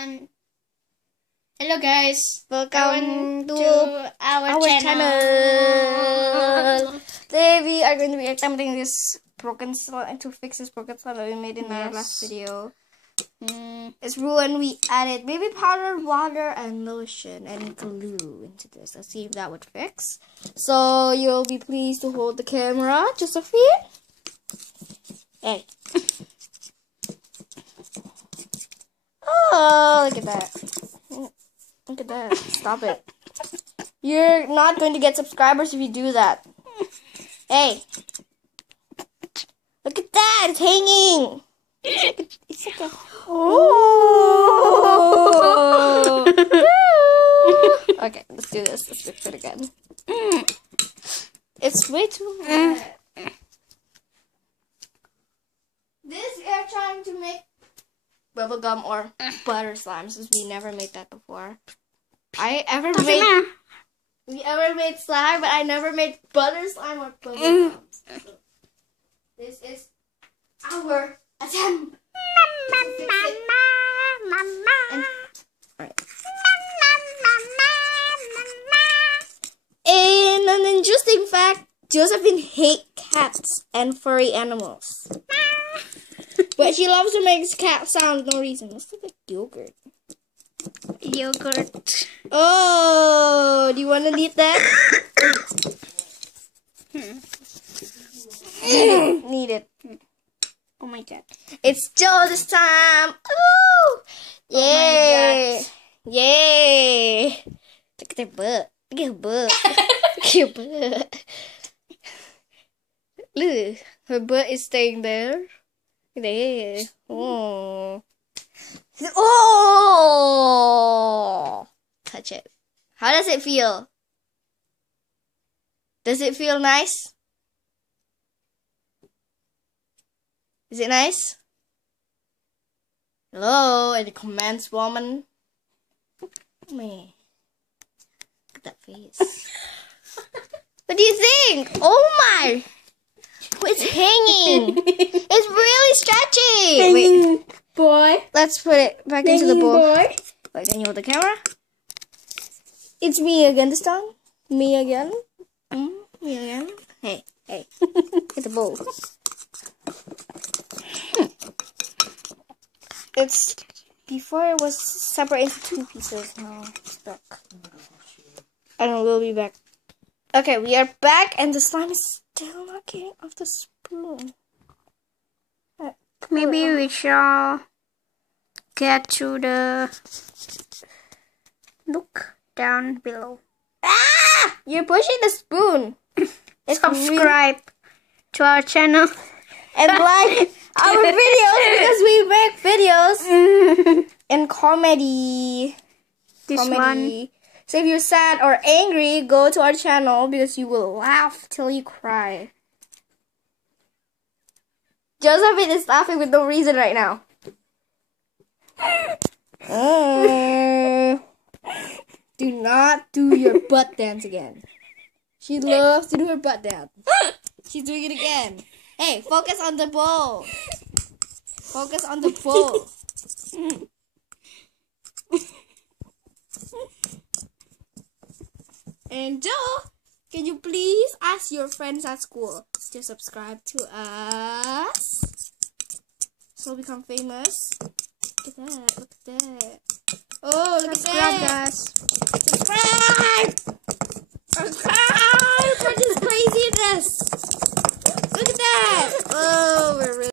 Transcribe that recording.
Hello guys, welcome to our channel. Today we are going to be attempting this broken slime to fix this broken slime that we made in our last video. It's ruined. We added baby powder, water, and lotion and glue into this. Let's see if that would fix. So you'll be pleased to hold the camera, Josephine. Hey. Oh, look at that. Look at that. Stop it. You're not going to get subscribers if you do that. Hey. Look at that. It's hanging. It's like a... Oh. Okay, let's do this. Let's fix it again. It's way too wet. This we are trying to make bubblegum or butter slime, since we never made that before. We ever made slime, but I never made butter slime or bubblegum. So this is our attempt. And an interesting fact, Josephine hates cats and furry animals. But she loves to make cat sounds no reason. Looks like yogurt. Yogurt. Oh, do you want to eat that? Need it. Oh my god. It's Joe's time. Oh, yay. Oh Yay. Look at their butt. Look at her butt. Look at your butt. Look, her butt is staying there. There. Oh. Oh. Touch it. How does it feel? Does it feel nice? Is it nice? Hello, any comments, woman? Me. Look at that face. What do you think? Oh my! It's hanging. It's really stretchy. Wait, boy. Let's put it back into the bowl. Boy. Wait, can you hold the camera? It's me again this time. Me again. Me again. Hey, hey. Get the bowl. It's before it was separated into 2 pieces. Now it's stuck. I don't know. We'll be back. Okay, we are back, and the slime is still not getting off the spoon. Maybe we shall get to the look down below. Ah! You're pushing the spoon. Subscribe to our channel and like our videos, because we make videos in comedy. One. So if you're sad or angry, go to our channel, because you will laugh till you cry. Josephine is laughing with no reason right now. Do not do your butt dance again. She loves to do her butt dance. She's doing it again. Hey, focus on the bowl. Focus on the bowl. And Joe, can you please ask your friends at school to subscribe to us so we become famous? Look at that, look at that.